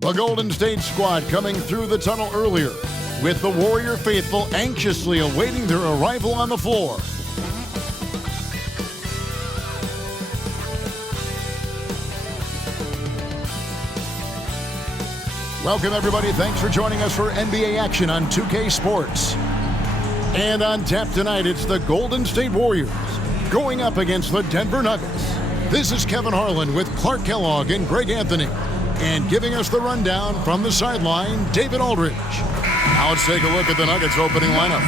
The Golden State squad coming through the tunnel earlier, with the Warrior faithful anxiously awaiting their arrival on the floor. Welcome, everybody. Thanks for joining us for NBA action on 2K Sports. And on tap tonight, it's the Golden State Warriors going up against the Denver Nuggets. This is Kevin Harlan with Clark Kellogg and Greg Anthony. And giving us the rundown from the sideline, David Aldridge. Now let's take a look at the Nuggets opening lineup.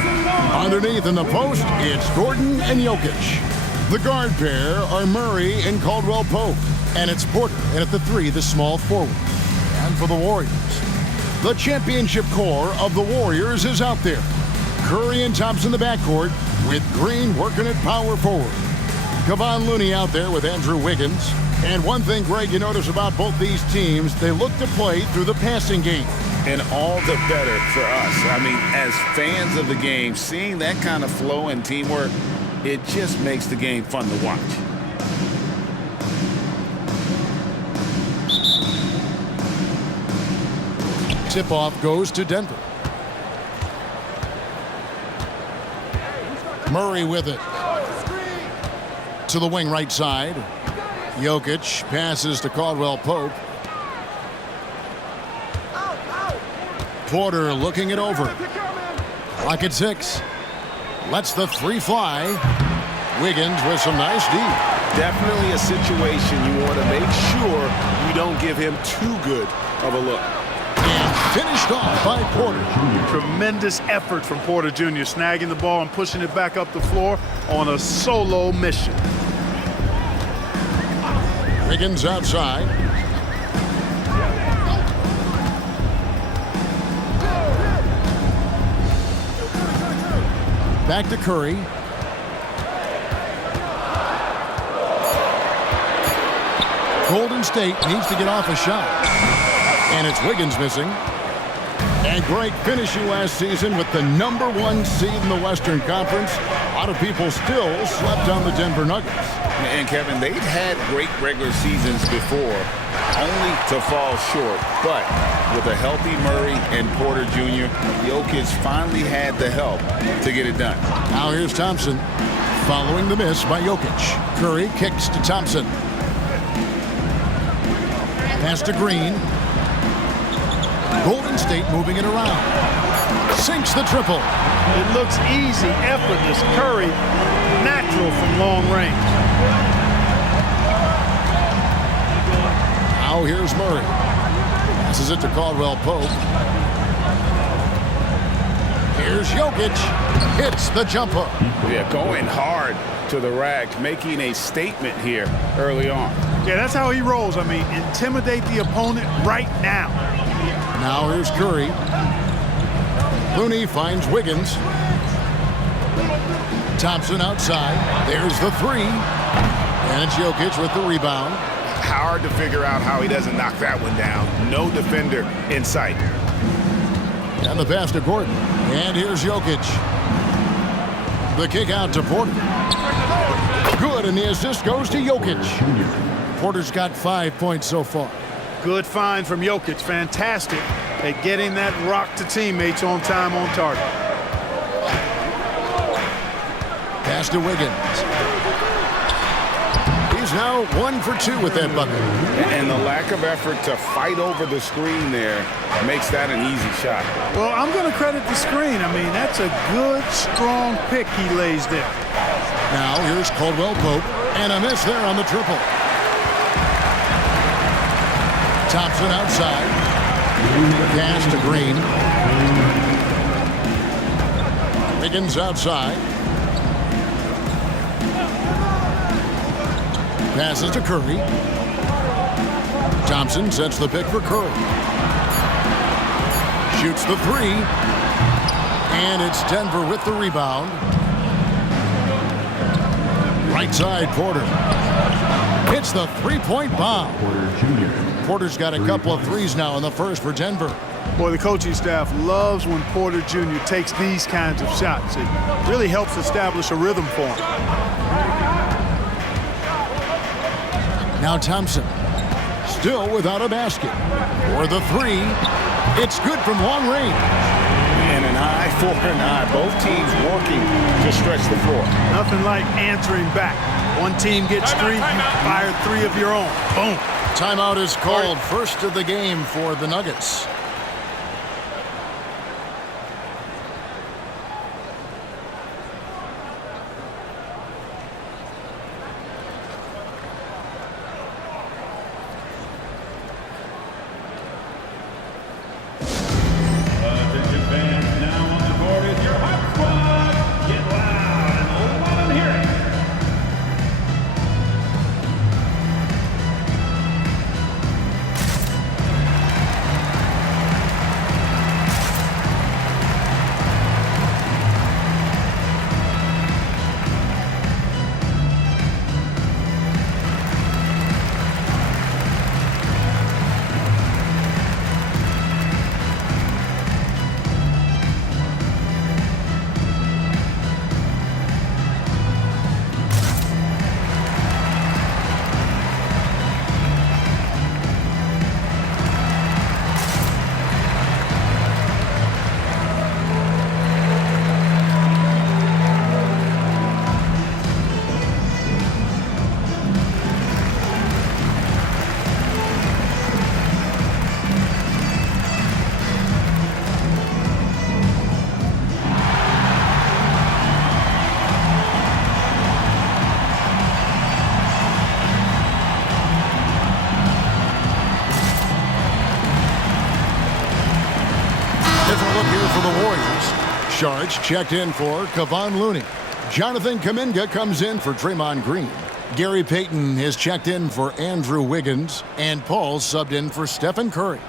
Underneath in the post, it's Gordon and Jokic. The guard pair are Murray and Caldwell Pope. And it's Porter, and at the 3, the small forward. And for the Warriors, the championship core of the Warriors is out there. Curry and Thompson in the backcourt, with Green working at power forward. Kevon Looney out there with Andrew Wiggins. And one thing, Greg, you notice about both these teams, they look to play through the passing game. And all the better for us. I mean, as fans of the game, seeing that kind of flow and teamwork, it just makes the game fun to watch. Tip-off goes to Denver. Murray with it. To the wing right side. Jokic passes to Caldwell Pope. Porter looking it over. Clock at 6. Lets the 3 fly. Wiggins with some nice D. Definitely a situation you want to make sure you don't give him too good of a look. And finished off by Porter. Tremendous effort from Porter Jr. snagging the ball and pushing it back up the floor on a solo mission. Wiggins outside. Back to Curry. Golden State needs to get off a shot. And it's Wiggins missing. And Greg, finishing last season with the #1 seed in the Western Conference. A lot of people still slept on the Denver Nuggets. And Kevin, they've had great regular seasons before, only to fall short. But with a healthy Murray and Porter Jr., Jokic finally had the help to get it done. Now here's Thompson, following the miss by Jokic. Curry kicks to Thompson. Pass to Green. Golden State moving it around. Sinks the triple. It looks easy, effortless. Curry, natural from long range. Now here's Murray. Passes it to Caldwell Pope. Here's Jokic. Hits the jumper. Yeah, going hard to the rack, making a statement here early on. Yeah, that's how he rolls. I mean, intimidate the opponent right now. Now here's Curry. Looney finds Wiggins. Thompson outside. There's the 3. And it's Jokic with the rebound. Hard to figure out how he doesn't knock that one down. No defender in sight. And the pass to Gordon. And here's Jokic. The kick out to Porter. Good, and the assist goes to Jokic. Porter's got 5 points so far. Good find from Jokic. Fantastic at getting that rock to teammates on time, on target. Pass to Wiggins. He's now 1 for 2 with that bucket. And the lack of effort to fight over the screen there makes that an easy shot. Well, I'm going to credit the screen. I mean, that's a good, strong pick he lays there. Now here's Caldwell Pope, and a miss there on the triple. Thompson outside. Pass to Green. Wiggins outside. Passes to Curry. Thompson sets the pick for Curry. Shoots the 3. And it's Denver with the rebound. Right side, Porter. Hits the 3-point bomb. Porter's got a couple of threes now in the first for Denver. Boy, the coaching staff loves when Porter Jr. takes these kinds of shots. It really helps establish a rhythm for him. Now Thompson still without a basket. For the three, it's good from long range. And an eye for an eye. Both teams working to stretch the floor. Nothing like answering back. One team gets three, you fire three of your own. Boom. Timeout is called. First of the game for the Nuggets. Sharge checked in for Kevon Looney. Jonathan Kuminga comes in for Draymond Green. Gary Payton has checked in for Andrew Wiggins. And Paul subbed in for Stephen Curry.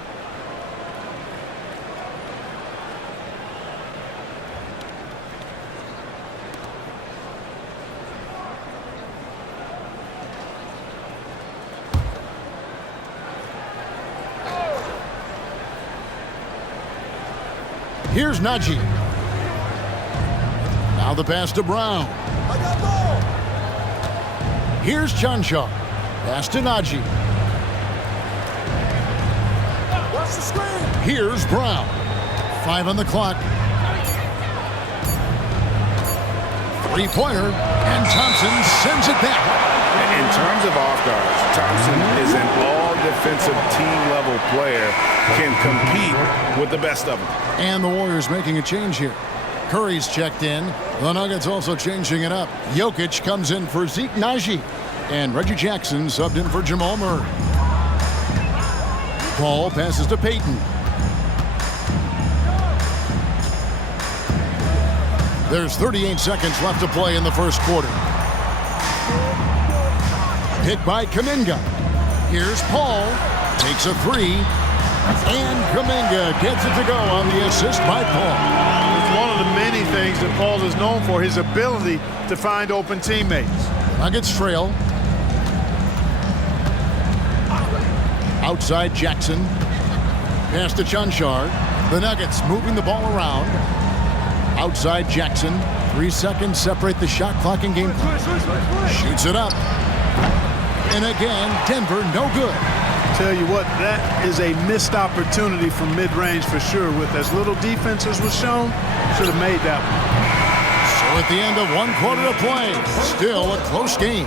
Here's Najee. Now the pass to Brown. Here's Chancellor. Pass to Najee. Here's Brown. 5 on the clock. Three-pointer, and Thompson sends it back. In terms of off guards, Thompson is an all-defensive team-level player, can compete with the best of them. And the Warriors making a change here. Curry's checked in. The Nuggets also changing it up. Jokic comes in for Zeke Naji. And Reggie Jackson subbed in for Jamal Murray. Paul passes to Payton. There's 38 seconds left to play in the first quarter. Hit by Kuminga. Here's Paul. Takes a three. And Kuminga gets it to go on the assist by Paul. It's one of the many things that Paul is known for, his ability to find open teammates. Nuggets trail. Outside Jackson. Pass to Chancellor. The Nuggets moving the ball around. Outside Jackson. 3 seconds separate the shot clock and game clock. Shoots it up. And again, Denver no good. Tell you what, that is a missed opportunity from mid-range for sure. With as little defense as was shown, should have made that one. So at the end of 1 quarter to play, still a close game.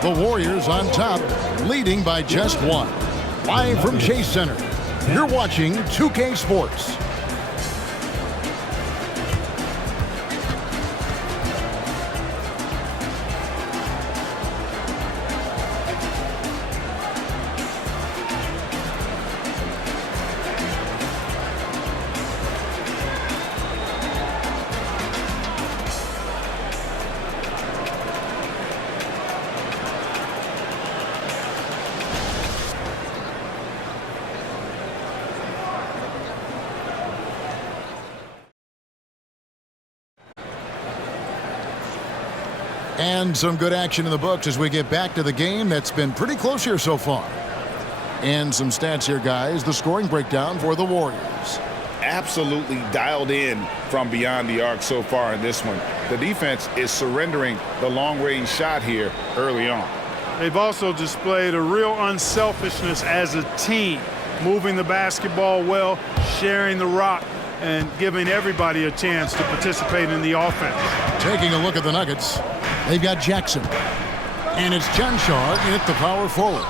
The Warriors on top, leading by just 1. Live from Chase Center, you're watching 2K Sports. And some good action in the books as we get back to the game that's been pretty close here so far. And some stats here, guys. The scoring breakdown for the Warriors. Absolutely dialed in from beyond the arc so far in this one. The defense is surrendering the long-range shot here early on. They've also displayed a real unselfishness as a team, moving the basketball well, sharing the rock, and giving everybody a chance to participate in the offense. Taking a look at the Nuggets, they've got Jackson. And it's John Shaw in at the power forward.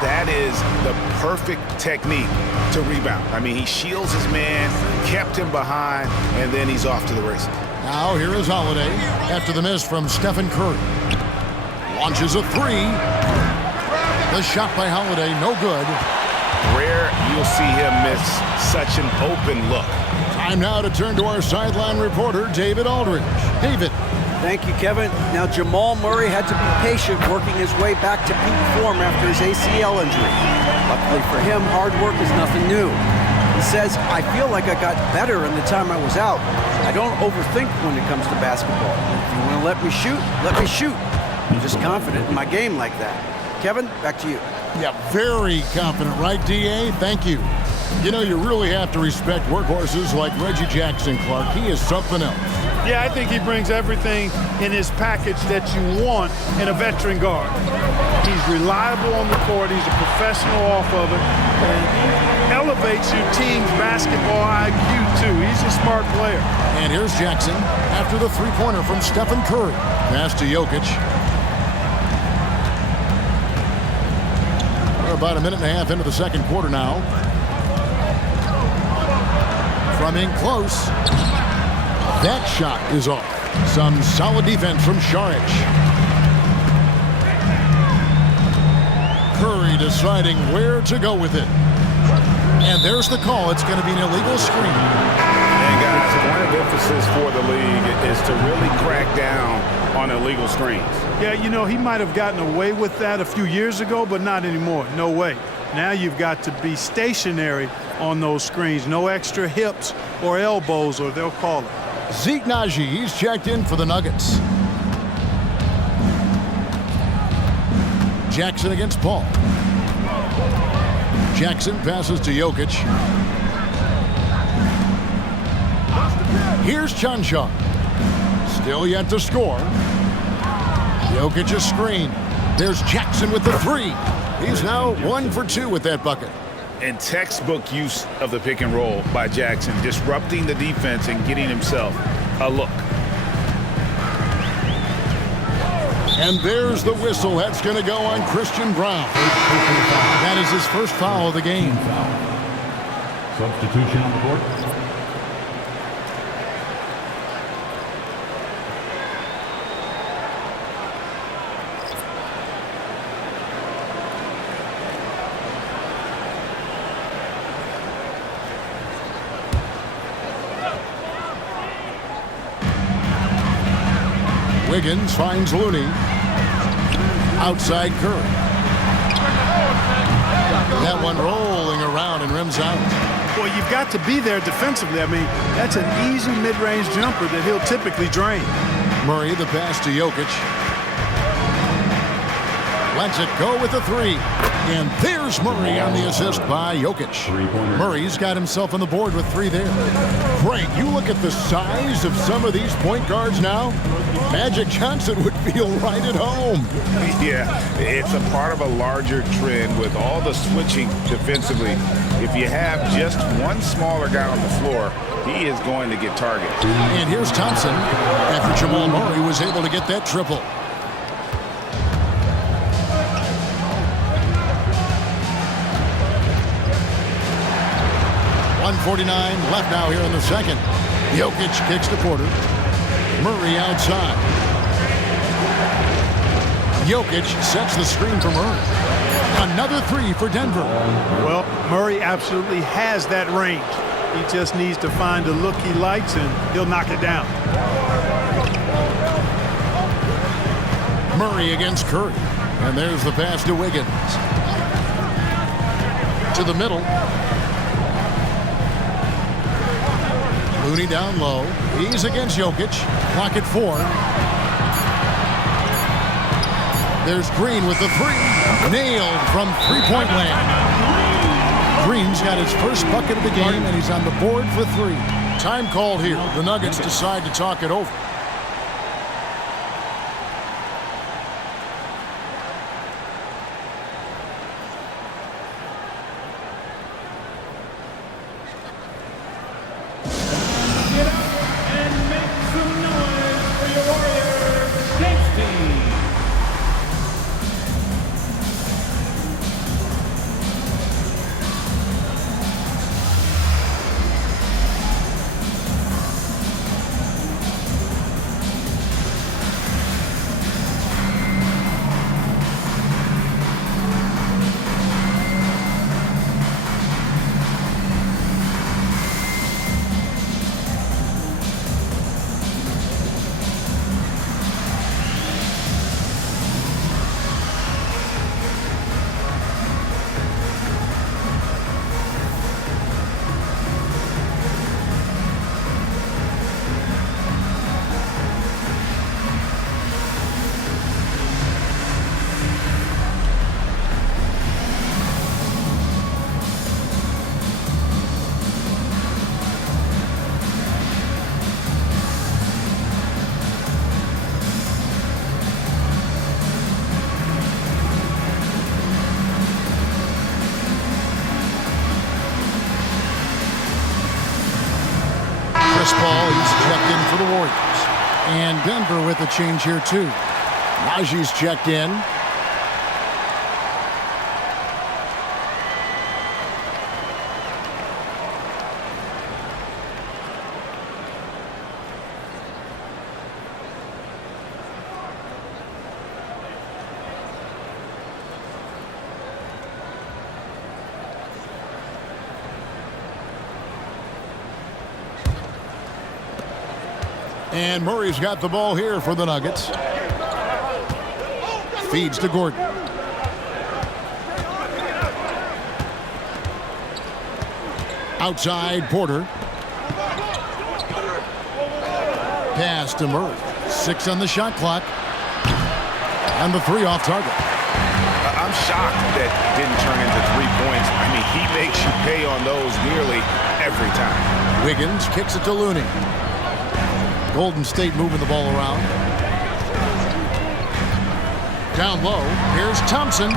That is the perfect technique to rebound. I mean, he shields his man, kept him behind, and then he's off to the races. Now here is Holiday after the miss from Stephen Curry. Launches a three. The shot by Holiday, no good. Rare you'll see him miss such an open look. Time now to turn to our sideline reporter, David Aldridge. David. Thank you, Kevin. Now, Jamal Murray had to be patient working his way back to peak form after his ACL injury. Luckily for him, hard work is nothing new. He says, I feel like I got better in the time I was out. I don't overthink when it comes to basketball. If you want to let me shoot, let me shoot. I'm just confident in my game like that. Kevin, back to you. Yeah, very confident, right, D.A.? Thank you. You know, you really have to respect workhorses like Reggie Jackson, Clark. He is something else. Yeah, I think he brings everything in his package that you want in a veteran guard. He's reliable on the court. He's a professional off of it. And elevates your team's basketball IQ, too. He's a smart player. And here's Jackson after the three-pointer from Stephen Curry. Pass to Jokic. We're about a minute and a half into the second quarter now. From in close. That shot is off. Some solid defense from Šarić. Curry deciding where to go with it. And there's the call. It's going to be an illegal screen. And guys, point of emphasis for the league is to really crack down on illegal screens. Yeah, you know, he might have gotten away with that a few years ago, but not anymore. No way. Now you've got to be stationary on those screens. No extra hips or elbows, or they'll call it. Zeke Naji, he's checked in for the Nuggets. Jackson against Paul. Jackson passes to Jokic. Here's Chansha. Still yet to score. Jokic a screen. There's Jackson with the three. He's now 1 for 2 with that bucket. And textbook use of the pick and roll by Jackson, disrupting the defense and getting himself a look. And there's the whistle. That's going to go on Christian Braun. That is his first foul of the game. Substitution on the court. Wiggins finds Looney. Outside Curry. That one rolling around and rims out. Well, you've got to be there defensively. I mean, that's an easy mid-range jumper that he'll typically drain. Murray, the pass to Jokic. Lets it go with the three. And there's Murray on the assist by Jokic. Murray's got himself on the board with 3 there. Frank, you look at the size of some of these point guards now. Magic Johnson would feel right at home. Yeah, it's a part of a larger trend with all the switching defensively. If you have just one smaller guy on the floor, he is going to get targeted. And here's Thompson after Jamal Murray was able to get that triple. .149 left now here in the second. Jokic kicks to Porter. Murray outside. Jokic sets the screen for Murray. Another 3 for Denver. Well, Murray absolutely has that range. He just needs to find the look he likes, and he'll knock it down. Murray against Curry. And there's the pass to Wiggins. To the middle. Looney down low. He's against Jokic. Clock at 4. There's Green with the 3. Nailed from three-point land. Green's got his first bucket of the game, and he's on the board for 3. Time called here. The Nuggets decide to talk it over. Chris Paul, he's checked in for the Warriors. And Denver with a change here, too. Najee's checked in. And Murray's got the ball here for the Nuggets. Feeds to Gordon. Outside, Porter. Pass to Murray. 6 on the shot clock. And the 3 off target. I'm shocked that didn't turn into 3 points. I mean, he makes you pay on those nearly every time. Wiggins kicks it to Looney. Golden State moving the ball around. Down low, here's Thompson.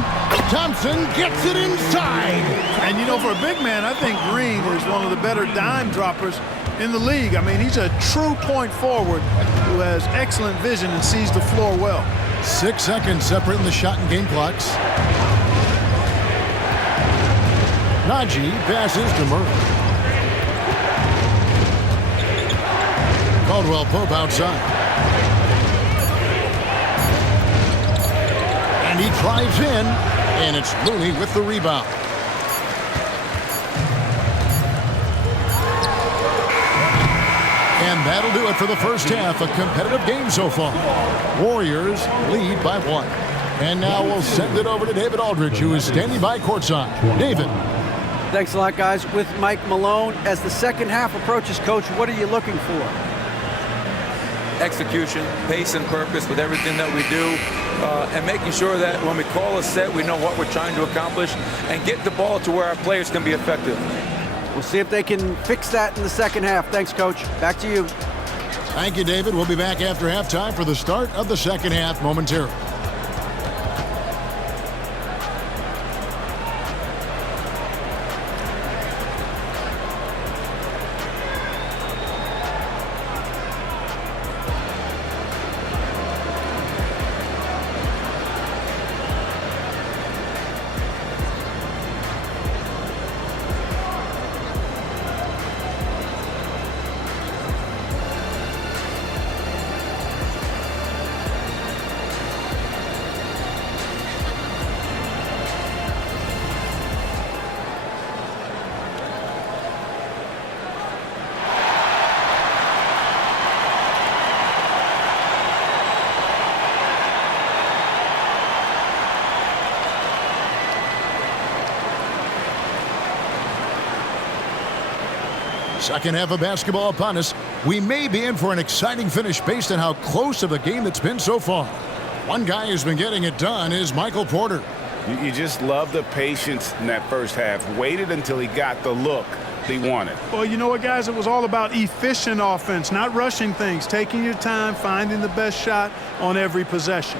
Thompson gets it inside. And, you know, for a big man, I think Green is one of the better dime droppers in the league. I mean, he's a true point forward who has excellent vision and sees the floor well. 6 seconds separating the shot and game clocks. Najee passes to Murray. Caldwell Pope outside. And he drives in, and it's Looney with the rebound. And that'll do it for the first half. A competitive game so far. Warriors lead by 1. And now we'll send it over to David Aldridge, who is standing by courtside. David. Thanks a lot, guys. With Mike Malone, as the second half approaches, Coach, what are you looking for? Execution, pace and purpose with everything that we do, and making sure that when we call a set, we know what we're trying to accomplish and get the ball to where our players can be effective. We'll see if they can fix that in the second half. Thanks, Coach. Back to you. Thank you, David. We'll be back after halftime for the start of the second half momentarily. Second half of basketball upon us. We may be in for an exciting finish based on how close of a game that's been so far. One guy who's been getting it done is Michael Porter. You just love the patience in that first half. Waited until he got the look he wanted. Well, you know what, guys? It was all about efficient offense, not rushing things, taking your time, finding the best shot on every possession.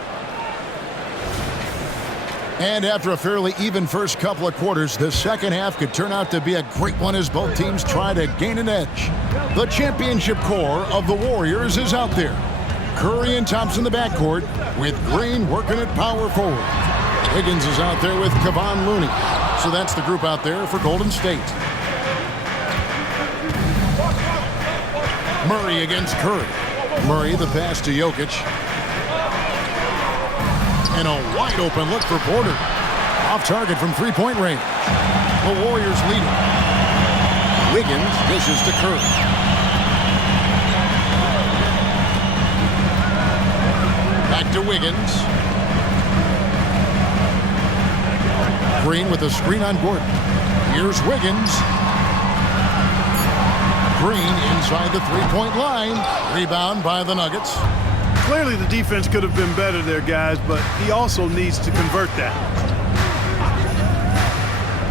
And after a fairly even first couple of quarters, the second half could turn out to be a great one as both teams try to gain an edge. The championship core of the Warriors is out there. Curry and Thompson in the backcourt, with Green working at power forward. Wiggins is out there with Kevon Looney. So that's the group out there for Golden State. Murray against Curry. Murray the pass to Jokic. And a wide open look for Porter. Off target from three-point range. The Warriors leading. Wiggins dishes to Curry. Back to Wiggins. Green with a screen on Gordon. Here's Wiggins. Green inside the three-point line. Rebound by the Nuggets. Clearly the defense could have been better there, guys, but he also needs to convert that.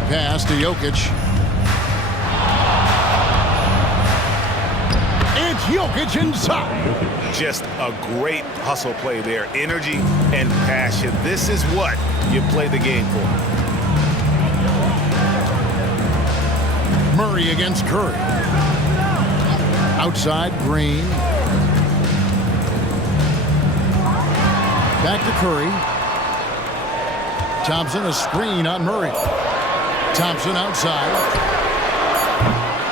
Pass to Jokic. It's Jokic inside. Just a great hustle play there. Energy and passion. This is what you play the game for. Murray against Curry. Outside, Green. Back to Curry. Thompson, a screen on Murray. Thompson outside.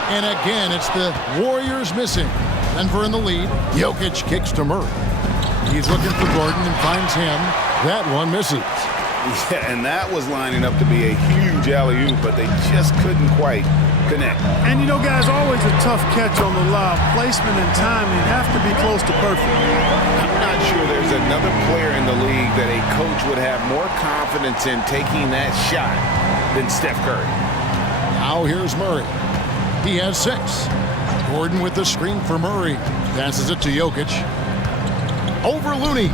And again, it's the Warriors missing. Denver in the lead. Jokic kicks to Murray. He's looking for Gordon and finds him. That one misses. Yeah, and that was lining up to be a huge alley-oop, but they just couldn't quite connect. And you know, guys, always a tough catch on the lob. Placement and timing have to be close to perfect. I'm not sure there's another player in the league that a coach would have more confidence in taking that shot than Steph Curry. Now here's Murray. He has 6. Gordon with the screen for Murray. Passes it to Jokic. Over Looney.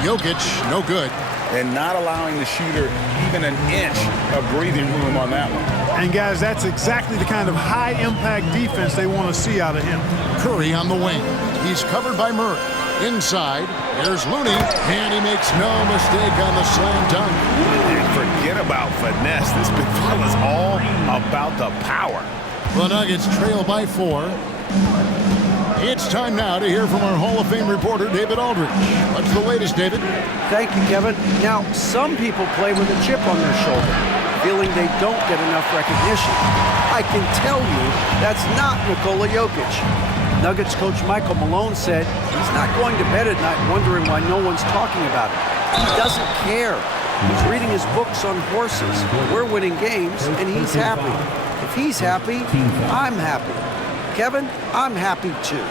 Jokic, no good. And not allowing the shooter even an inch of breathing room on that one. And, guys, that's exactly the kind of high-impact defense they want to see out of him. Curry on the wing. He's covered by Murray. Inside, there's Looney, and he makes no mistake on the slam dunk. And forget about finesse. This big fella's all about the power. The Nuggets trail by 4. It's time now to hear from our Hall of Fame reporter, David Aldridge. What's the latest, David? Thank you, Kevin. Now, some people play with a chip on their shoulder, feeling they don't get enough recognition. I can tell you that's not Nikola Jokic. Nuggets coach Michael Malone said he's not going to bed at night wondering why no one's talking about him. He doesn't care. He's reading his books on horses. We're winning games, and he's happy. If he's happy, I'm happy. Kevin, I'm happy too.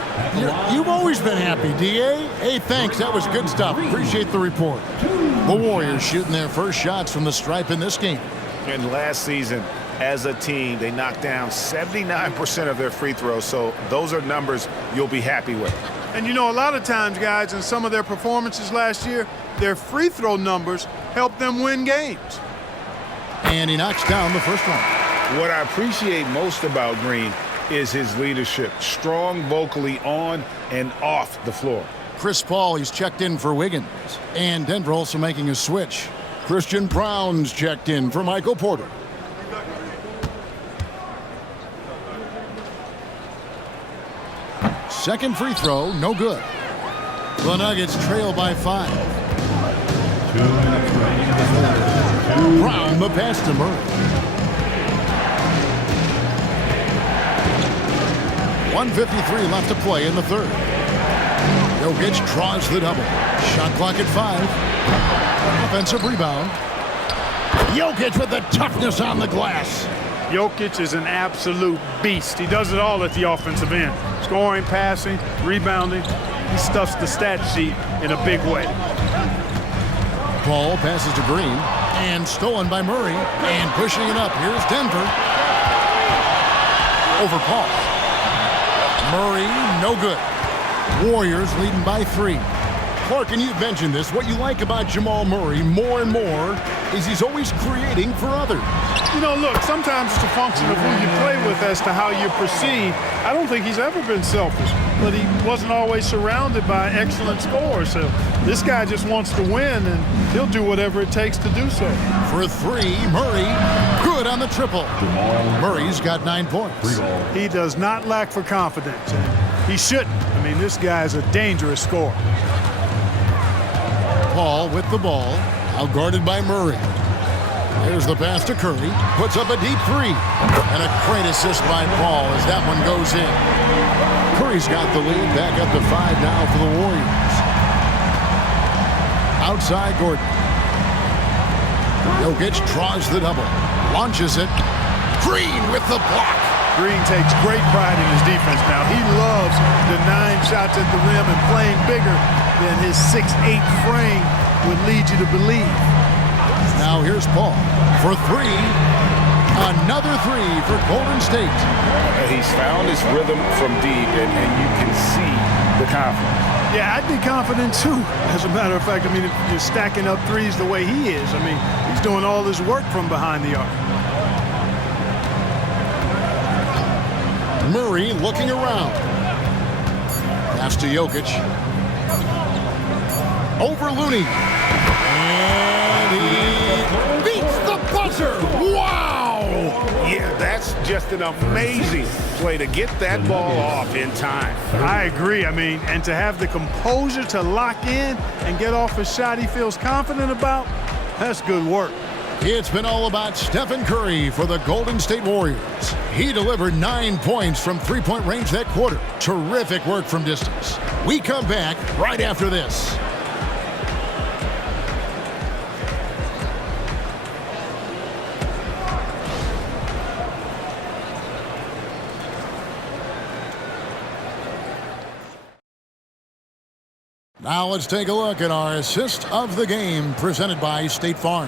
You've always been happy, D.A. Hey, thanks. That was good stuff. Appreciate the report. The Warriors shooting their first shots from the stripe in this game. And last season, as a team, they knocked down 79% of their free throws, so those are numbers you'll be happy with. And, you know, a lot of times, guys, in some of their performances last year, their free throw numbers helped them win games. And he knocks down the first one. What I appreciate most about Green is his leadership, strong vocally on and off the floor. Chris Paul, he's checked in for Wiggins. And Denver also making a switch. Christian Brown's checked in for Michael Porter. Second free throw, no good. The Nuggets trail by 5. Brown, the pass to Murray. 1:53 left to play in the third. Jokic draws the double. Shot clock at 5. Offensive rebound. Jokic with the toughness on the glass. Jokic is an absolute beast. He does it all at the offensive end. Scoring, passing, rebounding. He stuffs the stat sheet in a big way. Paul passes to Green. And stolen by Murray. And pushing it up. Here's Denver. Over Paul. Murray, no good. Warriors leading by 3. Clark, and you've mentioned this, what you like about Jamal Murray more and more is he's always creating for others. You know, look, sometimes it's a function of who you play with as to how you perceive. I don't think he's ever been selfish, but he wasn't always surrounded by excellent scorers. So this guy just wants to win, and he'll do whatever it takes to do so. For 3, Murray, good on the triple. Murray's got 9 points. He does not lack for confidence, and he shouldn't. I mean, this guy's a dangerous scorer. Paul with the ball, outguarded by Murray. There's the pass to Curry, puts up a deep 3. And a great assist by Paul as that one goes in. Curry's got the lead, back up to 5 now for the Warriors. Outside Gordon. Jokic draws the double, launches it. Green with the block. Green takes great pride in his defense now. He loves denying shots at the rim and playing bigger than his 6'8" frame would lead you to believe. Now here's Paul for 3. Another 3 for Golden State. He's found his rhythm from deep, and you can see the confidence. Yeah, I'd be confident too. As a matter of fact, I mean, if you're stacking up threes the way he is, I mean, he's doing all his work from behind the arc. Murray looking around. Pass to Jokic. Over Looney. And he beats the buzzer. Wow! Yeah, that's just an amazing play to get that ball off in time. I agree. I mean, and to have the composure to lock in and get off a shot he feels confident about, that's good work. It's been all about Stephen Curry for the Golden State Warriors. He delivered 9 points from three-point range that quarter. Terrific work from distance. We come back right after this. Now let's take a look at our assist of the game presented by State Farm.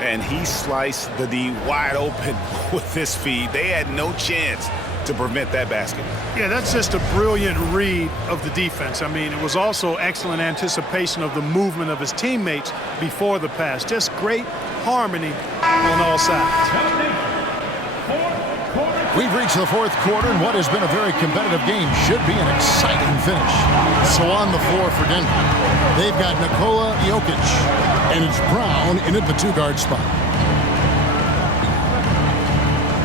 And he sliced the D wide open with this feed. They had no chance to prevent that basket. Yeah, that's just a brilliant read of the defense. I mean, it was also excellent anticipation of the movement of his teammates before the pass. Just great harmony on all sides. We've reached the fourth quarter, and what has been a very competitive game should be an exciting finish. So on the floor for Denver, they've got Nikola Jokic, and it's Brown in at the two-guard spot.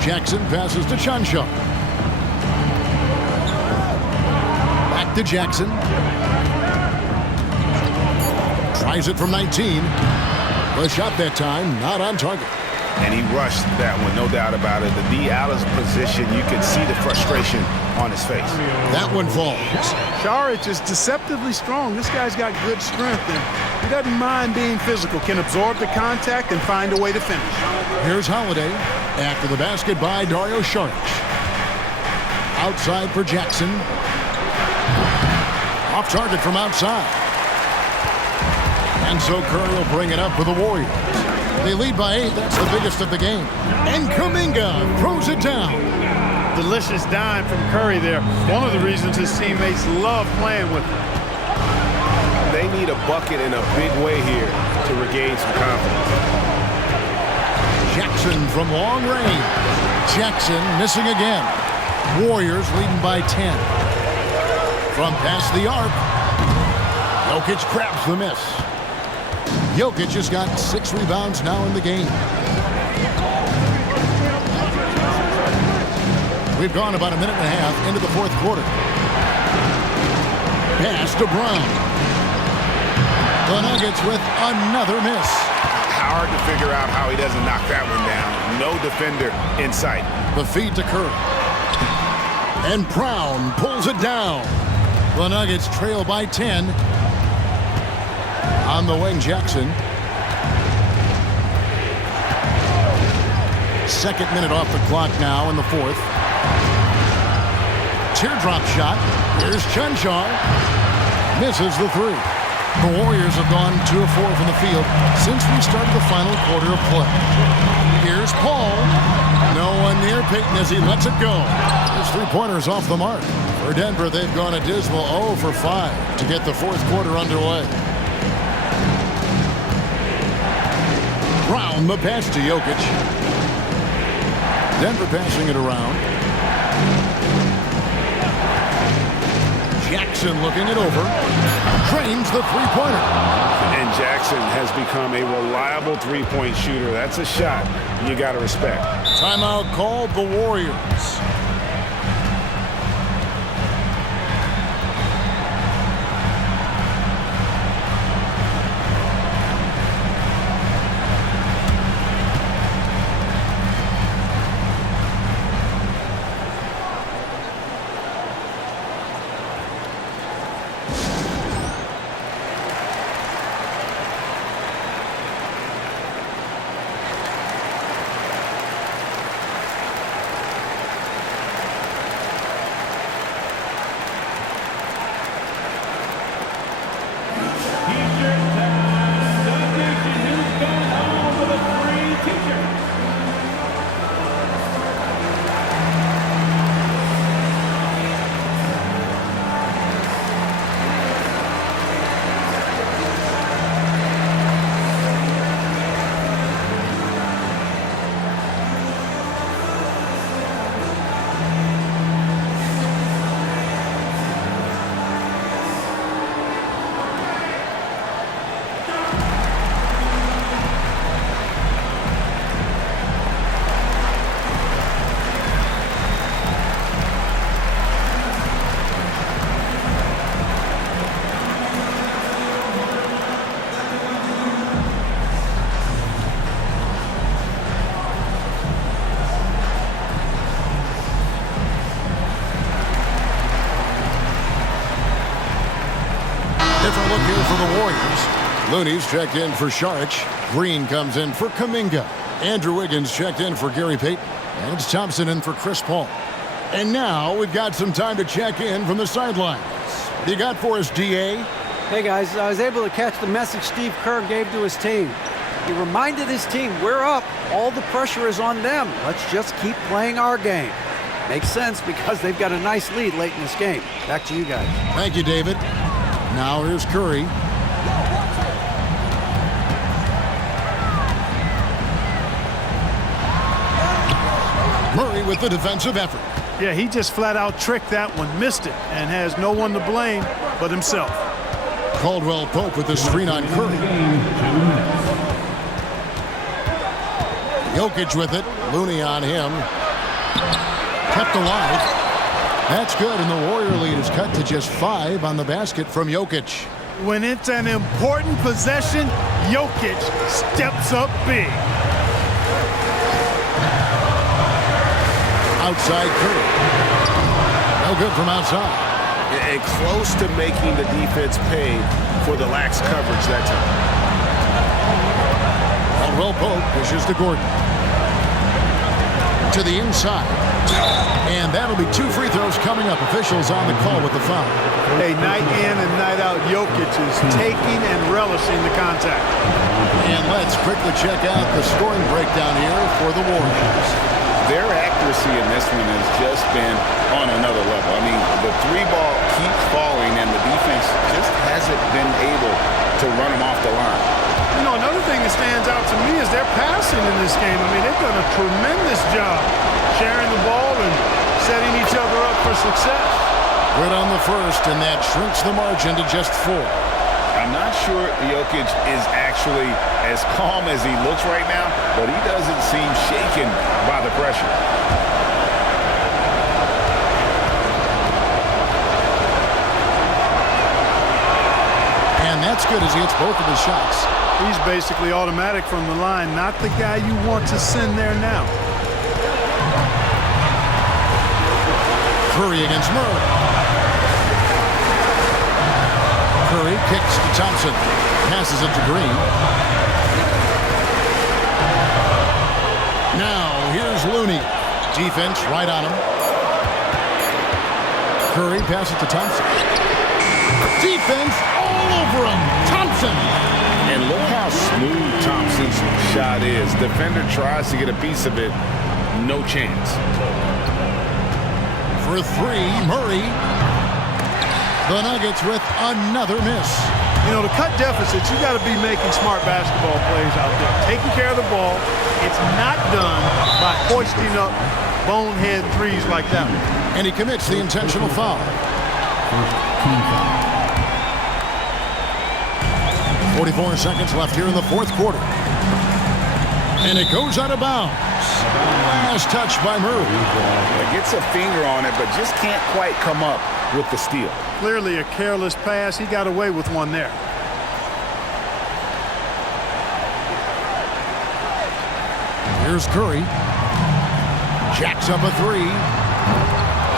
Jackson passes to Chancellor. Back to Jackson. Tries it from 19. The shot that time, not on target. And he rushed that one, no doubt about it. The D out of position, you can see the frustration on his face. That one falls. Saric is deceptively strong. This guy's got good strength, and he doesn't mind being physical, can absorb the contact and find a way to finish. Here's Holiday after the basket by Dario Saric. Outside for Jackson. Off target from outside. And so Curry will bring it up for the Warriors. They lead by 8. That's the biggest of the game. And Kuminga throws it down. Delicious dime from Curry there. One of the reasons his teammates love playing with him. They need a bucket in a big way here to regain some confidence. Jackson from long range. Jackson missing again. Warriors leading by 10. From past the arc. Jokic grabs the miss. Jokic has got 6 rebounds now in the game. We've gone about a minute and a half into the fourth quarter. Pass to Brown. The Nuggets with another miss. Hard to figure out how he doesn't knock that one down. No defender in sight. The feed to Curry. And Brown pulls it down. The Nuggets trail by 10. On the wing, Jackson. Second minute off the clock now in the fourth. Teardrop shot. Here's Chancellor. Misses the three. The Warriors have gone 2 of 4 from the field since we started the final quarter of play. Here's Paul. No one near Payton as he lets it go. His three-pointer's off the mark. For Denver, they've gone a dismal 0 for 5 to get the fourth quarter underway. Brown, the pass to Jokic. Denver passing it around. Jackson looking it over. Drains the three-pointer. And Jackson has become a reliable three-point shooter. That's a shot you got to respect. Timeout called the Warriors. the Warriors. Looney's checked in for Saric. Green comes in for Kuminga. Andrew Wiggins checked in for Gary Payton. And it's Thompson in for Chris Paul. And now we've got some time to check in from the sidelines. What do you got for us, D.A.? Hey, guys, I was able to catch the message Steve Kerr gave to his team. He reminded his team, we're up. All the pressure is on them. Let's just keep playing our game. Makes sense because they've got a nice lead late in this game. Back to you guys. Thank you, David. Now here's Curry. Murray with the defensive effort. Yeah, he just flat out tricked that one, missed it, and has no one to blame but himself. Caldwell Pope with the screen on Curry. Jokic with it. Looney on him. Kept alive. That's good, and the Warrior lead is cut to just 5 on the basket from Jokic. When it's an important possession, Jokic steps up big. Outside Curry. No good from outside. And close to making the defense pay for the lax coverage that time. Caldwell Pope pushes to Gordon. To the inside. And that'll be 2 free throws coming up. Officials on the call with the foul. Hey, night in and night out, Jokic is taking and relishing the contact. And let's quickly check out the scoring breakdown here for the Warriors. Their accuracy in this one has just been on another level. I mean, the 3-ball keeps falling, and the defense just hasn't been able to run them off the line. You know, another thing that stands out to me is their passing in this game. I mean, they've done a tremendous job sharing the ball and setting each other up for success. Good on the first, and that shrinks the margin to just 4. I'm not sure Jokic is actually as calm as he looks right now, but he doesn't seem shaken by the pressure. And that's good as he hits both of his shots. He's basically automatic from the line, not the guy you want to send there now. Curry against Murray. Curry kicks to Thompson. Passes it to Green. Now, here's Looney. Defense right on him. Curry passes it to Thompson. Defense all over him. Thompson. And look how smooth Thompson's shot is. Defender tries to get a piece of it. No chance. For 3, Murray. The Nuggets with another miss. You know, to cut deficits, you got to be making smart basketball plays out there. Taking care of the ball. It's not done by hoisting up bonehead threes like that one. And he commits the intentional foul. 44 seconds left here in the 4th quarter. And it goes out of bounds. Last touch by Murray. Gets a finger on it, but just can't quite come up with the steal. Clearly a careless pass. He got away with one there. Here's Curry. Jacks up a 3.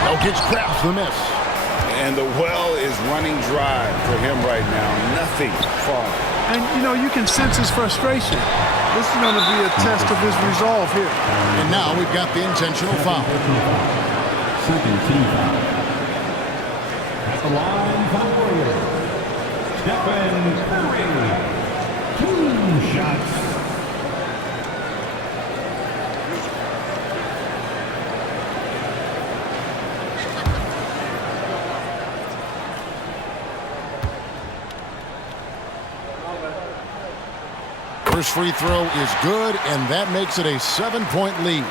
Jokic crafts the miss. And the well is running dry for him right now. Nothing falling. And, you know, you can sense his frustration. This is going to be a test of his resolve here. And now we've got the intentional foul. Second team foul. At the line for the Warriors, Stephen Curry. 2 shots. First free throw is good, and that makes it a 7-point lead.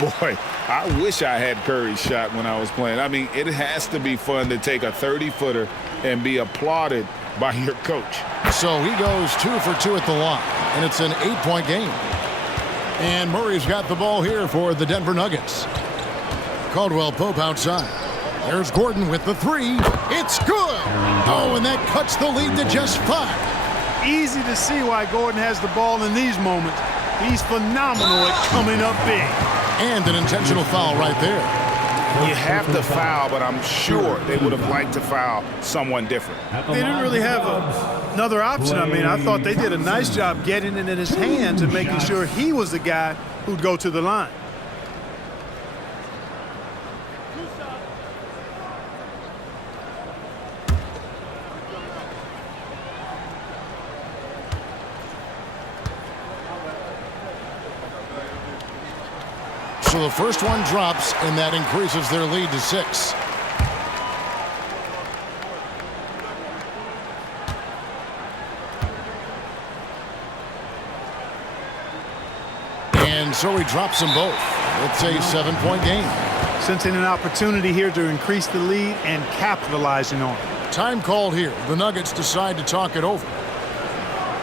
Boy, I wish I had Curry's shot when I was playing. I mean, it has to be fun to take a 30-footer and be applauded by your coach. So he goes 2 for 2 at the line, and it's an 8-point game. And Murray's got the ball here for the Denver Nuggets. Caldwell Pope outside. There's Gordon with the 3. It's good. Oh, and that cuts the lead to just 5. Easy to see why Gordon has the ball in these moments. He's phenomenal at coming up big. And an intentional foul right there. You have to foul, but I'm sure they would have liked to foul someone different. They didn't really have another option. I mean, I thought they did a nice job getting it in his hands and making sure he was the guy who'd go to the line. So the first one drops, and that increases their lead to 6. And so he drops them both. It's a 7-point game. Sensing an opportunity here to increase the lead and capitalizing on it. Time called here. The Nuggets decide to talk it over.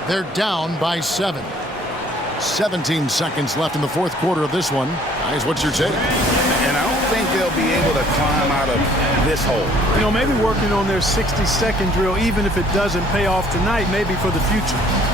They're down by 7. 17 seconds left in the fourth quarter of this one. Guys, what's your take? And I don't think they'll be able to climb out of this hole. You know, maybe working on their 60-second drill, even if it doesn't pay off tonight, maybe for the future.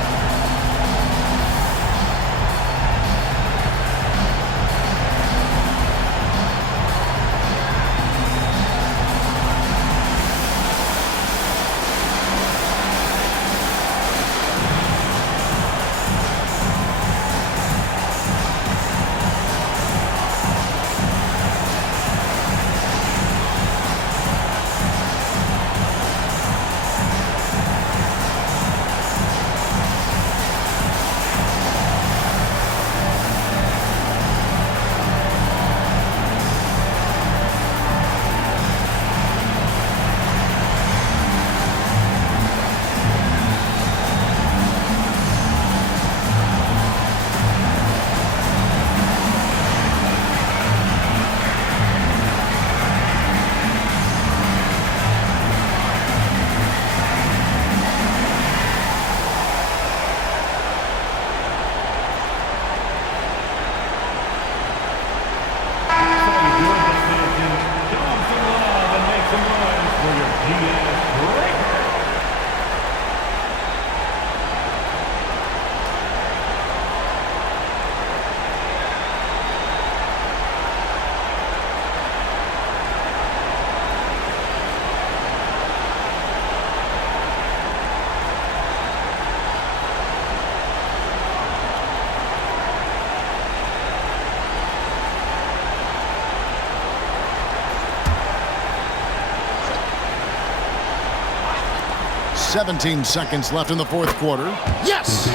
.17 seconds left in the fourth quarter. Yes!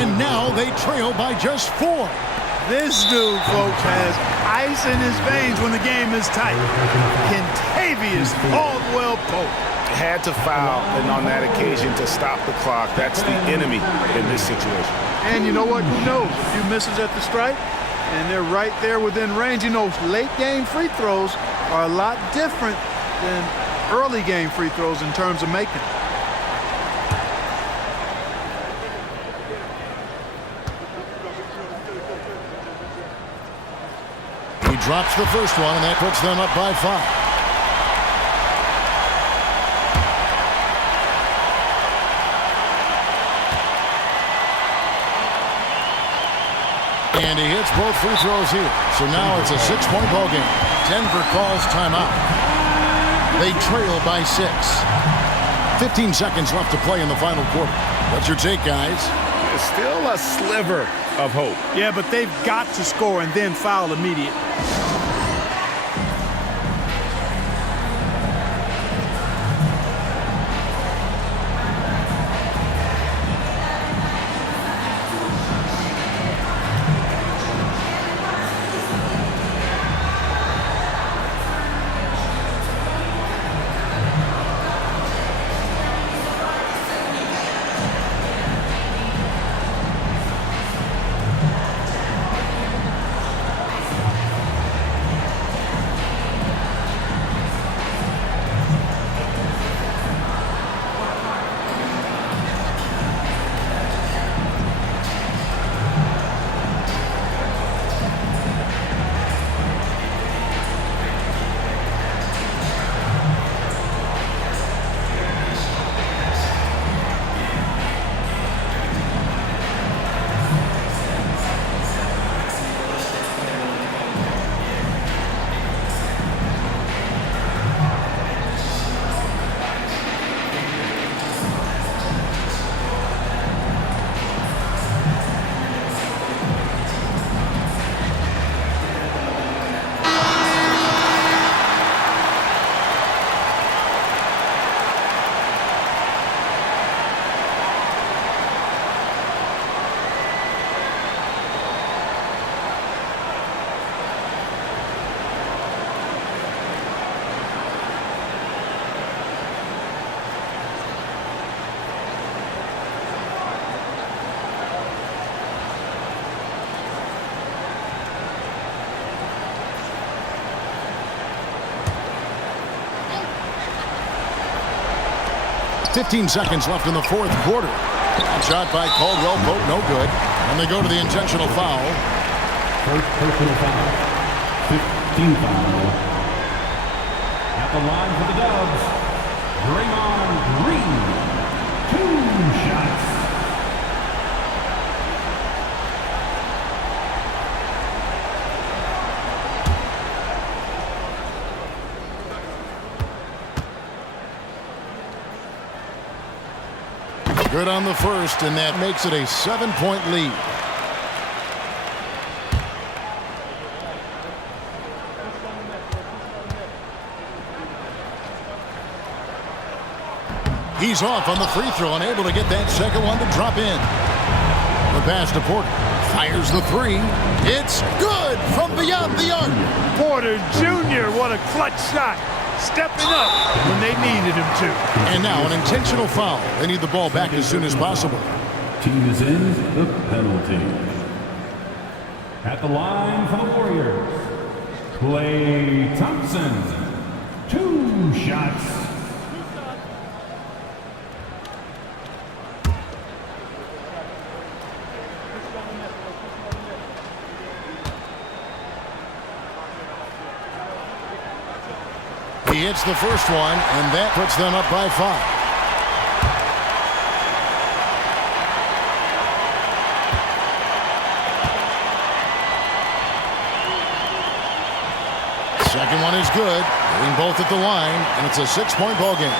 And now they trail by just 4. This dude, folks, has ice in his veins when the game is tight. Kentavious Caldwell-Pope. Had to foul, and on that occasion to stop the clock. That's the enemy in this situation. And you know what? Who knows? A few misses at the stripe, and they're right there within range. You know, late game free throws are a lot different than early game free throws in terms of making. He drops the first one, and that puts them up by 5. And he hits both free throws here. So now it's a 6-point ball game. Denver calls timeout. They trail by 6. 15 seconds left to play in the final quarter. What's your take, guys? There's still a sliver of hope. Yeah, but they've got to score and then foul immediately. 15 seconds left in the fourth quarter. Shot by Caldwell Pope, no good. And they go to the intentional foul. First personal foul. 15 foul. At the line for the Dubs, Draymond Green. 2 shots. Good on the first, and that makes it a 7-point lead. He's off on the free throw, unable to get that second one to drop in. The pass to Porter. Fires the three. It's good from beyond the arc. Porter Jr., what a clutch shot. Stepping up when they needed him to. And now an intentional foul. They need the ball back as soon as possible. Team is in the penalty. At the line for the Warriors, Klay Thompson. 2 shots. He hits the first one, and that puts them up by 5. Second one is good. Hitting both at the line, and it's a 6-point ball game.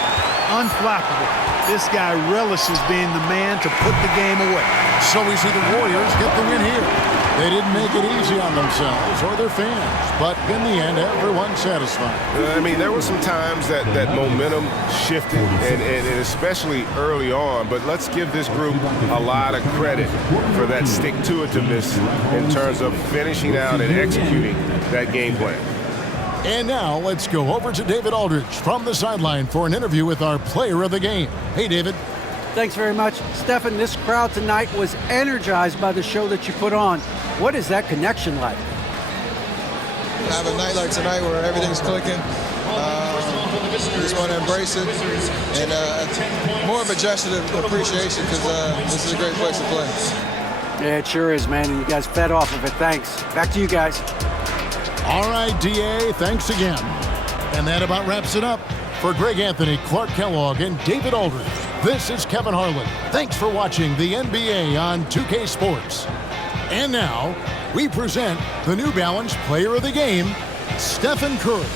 Unflappable. This guy relishes being the man to put the game away. So we see the Warriors get the win here. They didn't make it easy on themselves or their fans, but in the end, everyone's satisfied. I mean, there were some times that momentum shifted, and especially early on, but let's give this group a lot of credit for that stick-to-itiveness in terms of finishing out and executing that game plan. And now let's go over to David Aldridge from the sideline for an interview with our player of the game. Hey, David. Thanks very much. Stephen, this crowd tonight was energized by the show that you put on. What is that connection like? Have a night like tonight where everything's clicking. Just want to embrace it. And more of a gesture of appreciation because this is a great place to play. Yeah, it sure is, man. And you guys fed off of it. Thanks. Back to you guys. All right, D.A., thanks again. And that about wraps it up. For Greg Anthony, Clark Kellogg, and David Aldridge, this is Kevin Harlan. Thanks for watching the NBA on 2K Sports. And now, we present the New Balance Player of the Game, Stephen Curry.